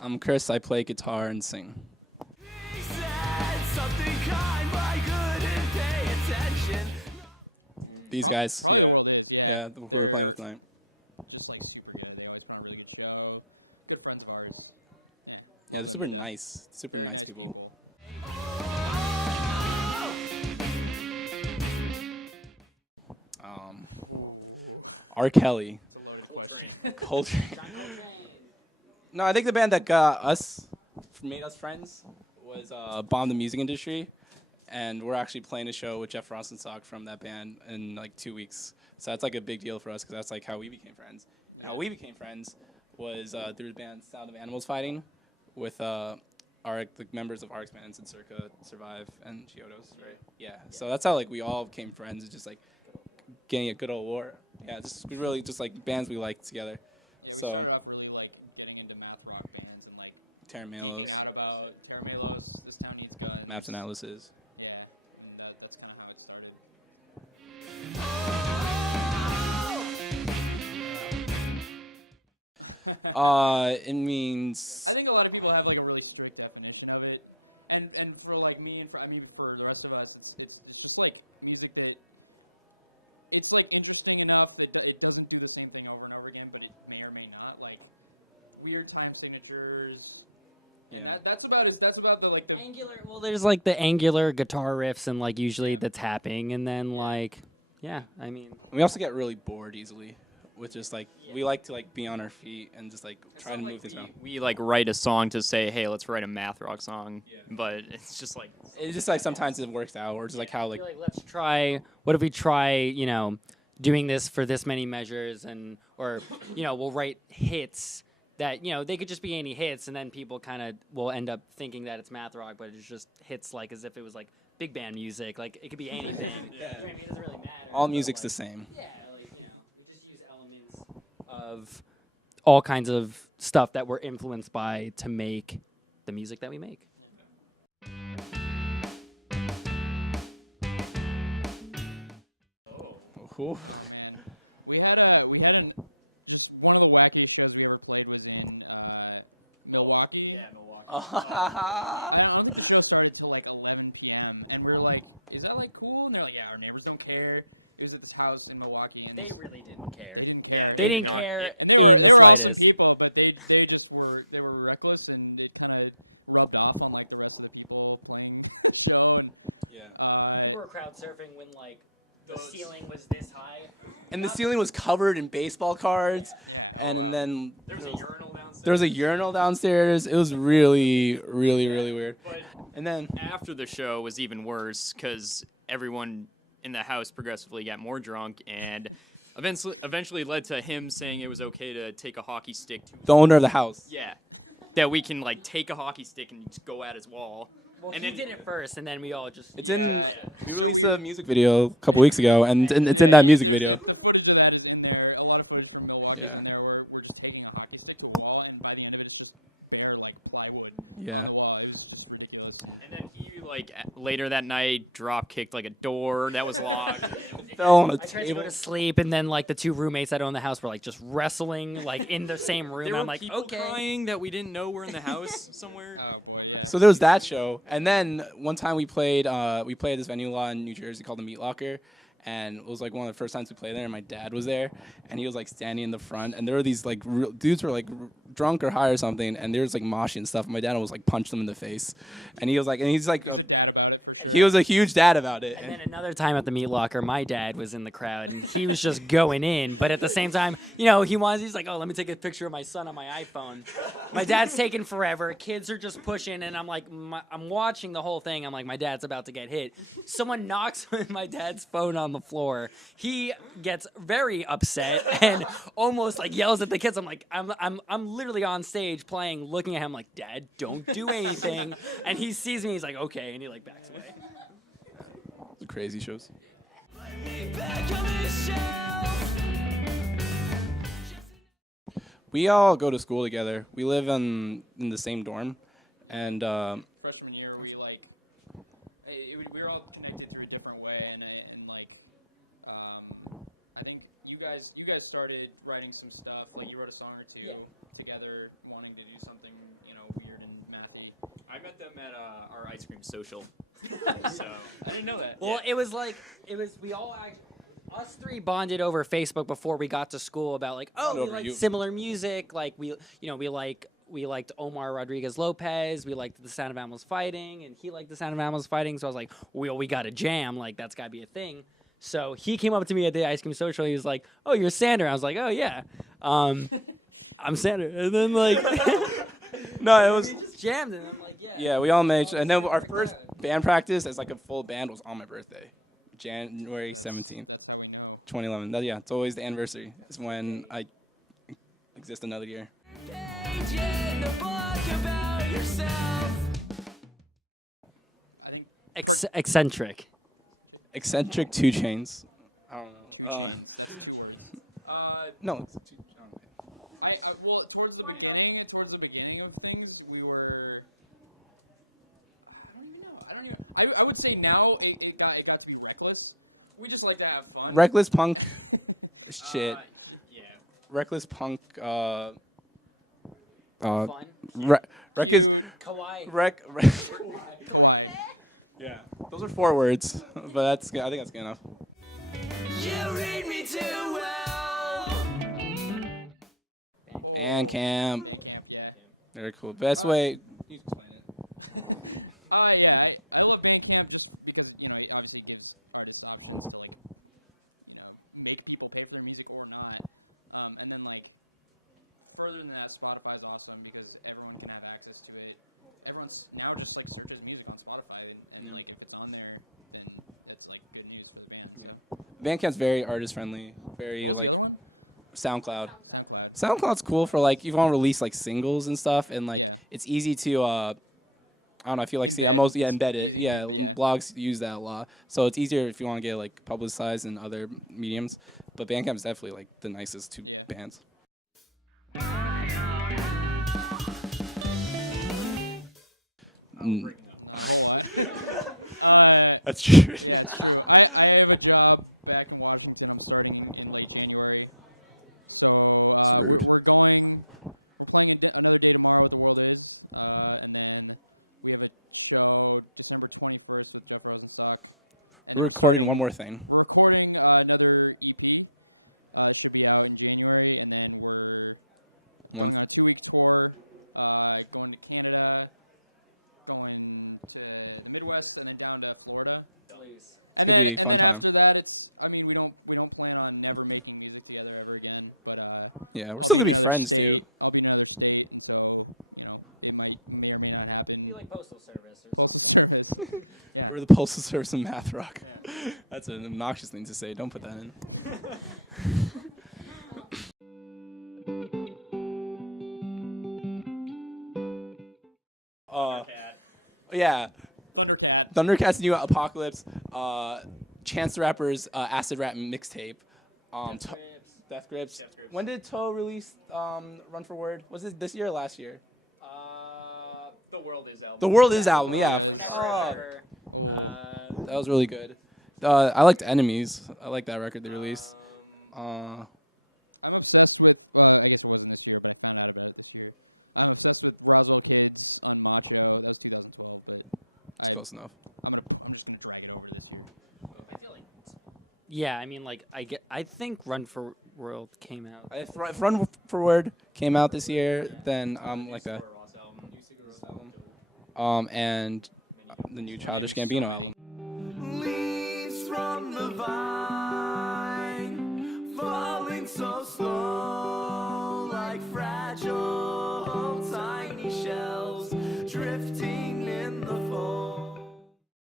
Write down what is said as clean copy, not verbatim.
I'm Chris. I play guitar and sing. He said something kind, but I couldn't pay attention. These guys, yeah, who we're playing with tonight. Yeah, they're super nice people. R. Kelly. Coltrane. No, I think the band that got us, made us friends, was Bomb the Music Industry, and we're actually playing a show with Jeff Rosenstock from that band in like 2 weeks. So that's like a big deal for us because that's like how we became friends. And how we became friends was through the band Sound of Animals Fighting, with the members of RX bands and Circa, Survive, and Chiodos, right? Yeah. So that's how like we all became friends. It's just like getting a good old war. Yeah, just really just like bands we like together. So. Really like getting into math rock bands and like Terra Malos. About Terra Malos, This Town Needs Guns. Maps and Atlases. Yeah, and that's kind of how it started. It means. I think a lot of people have like a really strict definition of it, and for like me and for the rest of us, it's like music that it's like interesting enough that it doesn't do the same thing over and over again, but it may or may not, like weird time signatures. Yeah. That's about the like the angular. Well, there's like the angular guitar riffs and like usually the tapping, and then like I mean. We also get really bored easily. With just like we like to like be on our feet and just like try to move things around. We like write a song to say, hey, let's write a math rock song, but it's just like sometimes it works out, or just like how like let's try. What if we try doing this for this many measures, or we'll write hits that they could just be any hits, and then people kind of will end up thinking that it's math rock, but it's just hits like as if it was like big band music, like it could be anything. Yeah. I mean, it doesn't really matter. All music's the same. Yeah. Of all kinds of stuff that we're influenced by to make the music that we make. Cool. And we had one of the wacky shows we ever played was in Milwaukee. Yeah, Milwaukee. The show started till like 11 p.m. and we were like, "Is that like cool?" And they're like, "Yeah, our neighbors don't care." It was at this house in Milwaukee, and They really didn't care. Yeah, They didn't care in the they were slightest. awesome people, but they just were reckless, and it kind of rubbed off on like the rest of the people playing the show. And, People were crowd surfing when like the ceiling was this high. And the ceiling was covered in baseball cards, and then there was a urinal downstairs. There was a urinal downstairs. It was really, really, really weird. But and then after the show was even worse because everyone in the house progressively got more drunk, and eventually led to him saying it was okay to take a hockey stick to the owner of the house. Yeah, that we can like take a hockey stick and just go at his wall. Well, and he did it first, and then we all just. It's in. We released a music video a couple weeks ago, and it's in that music video. The footage of that is in there. A lot of footage from Milwaukee Yeah. in there. We're just taking a hockey stick to a wall, and by the end of it, it's just bare like plywood. Yeah. On the wall. It was ridiculous. And then he like later that night drop kicked like a door that was locked. Fell on a I tried to go table. to sleep, and then like the two roommates that own the house were like just wrestling like in the same room. There and were I'm like, people okay. crying that we didn't know were in the house somewhere. So there was that show, and then one time we played at this venue a lot in New Jersey called the Meat Locker, and it was like one of the first times we played there. And my dad was there, and he was like standing in the front, and there were these like dudes were like drunk or high or something, and there was like moshing and stuff. And my dad was like punched them in the face, and he was like, he was a huge dad about it. And then another time at the Meat Locker, my dad was in the crowd, and he was just going in. But at the same time, he's like, oh, let me take a picture of my son on my iPhone. My dad's taking forever. Kids are just pushing, and I'm like, I'm watching the whole thing. I'm like, my dad's about to get hit. Someone knocks my dad's phone on the floor. He gets very upset and almost like yells at the kids. I'm like, I'm literally on stage playing, looking at him like, Dad, don't do anything. And he sees me. He's like, okay, and he like backs away. Crazy shows. We all go to school together. We live in the same dorm, and Freshman year, we were all connected through a different way, and I think you guys started writing some stuff. Like you wrote a song or two together, wanting to do something, him at our ice cream social. So I didn't know that. Well, it was we all us three bonded over Facebook before we got to school about like, oh, we over like you. similar music. Like we liked Omar Rodriguez Lopez. We liked The Sound of Animals Fighting, and he liked The Sound of Animals Fighting. So I was like, we got to jam. Like that's got to be a thing. So he came up to me at the ice cream social. He was like, "Oh, you're Sander." I was like, "Oh yeah, I'm Sander." And then like, No, it was. we just jammed, and I'm like, "Yeah." Yeah, we all made. And then our first band practice as like a full band was on my birthday, January 17th, 2011. It's always the anniversary. Is when I exist another year. Page in the book about yourself. Eccentric. Eccentric 2 Chains. I don't know. No. It's Well, towards the beginning of things, we were. I don't even know. I would say now it got to be reckless. We just like to have fun. Reckless punk. Shit. Yeah. Reckless punk. Fun. Rec is. Kawaii. Rec. Yeah. Those are 4 words, but that's. I think that's good enough. You read me too well. Bandcamp. Yeah. Very cool. Best way. You explain it. Yeah. I don't think Bandcamp just because obviously it's to like make people pay for their music or not. And then like further than that, Spotify is awesome because everyone can have access to it. Everyone's now just like searches music on Spotify and like if it's on there, then it's like good news for the band. Yeah. Bandcamp's very artist friendly. Very like SoundCloud. SoundCloud's cool for like you want to release like singles and stuff, and like it's easy to I don't know. I feel like I'm mostly embedded. Yeah, blogs use that a lot, so it's easier if you want to get like publicized in other mediums. But Bandcamp's definitely like the nicest 2 bands. That's true. I have a job back in Washington starting in late January. It's rude. And then we have a show December 21st in Pepper's Stock. We're recording one more thing. We're recording another EP. It's to be out in January, and then we're 2 weeks before going to Canada, going to the Midwest, and then down to Florida. It's gonna be a fun time. After that, we don't plan on never making music together ever again. But Yeah, we're still gonna be friends too. Be like Postal Service or something. We're the Postal Service of math rock. That's an obnoxious thing to say. Don't put that in. Yeah. Thundercat's new Apocalypse. Chance the Rapper's Acid Rap mixtape. Death Grips. When did Toe release Run for Word? Was it this year or last year? The World Is album. The World Is album, yeah. That was really good. I liked Enemies. I like that record they released. I'm obsessed with I'm obsessed with Bravo King on Moscow. It's close enough. I'm just gonna drag it over this year. I feel like Yeah, I mean, like I think Run for World came out. If Run for Word came out this year, then like a and the new Childish Gambino album. leaves from the vine.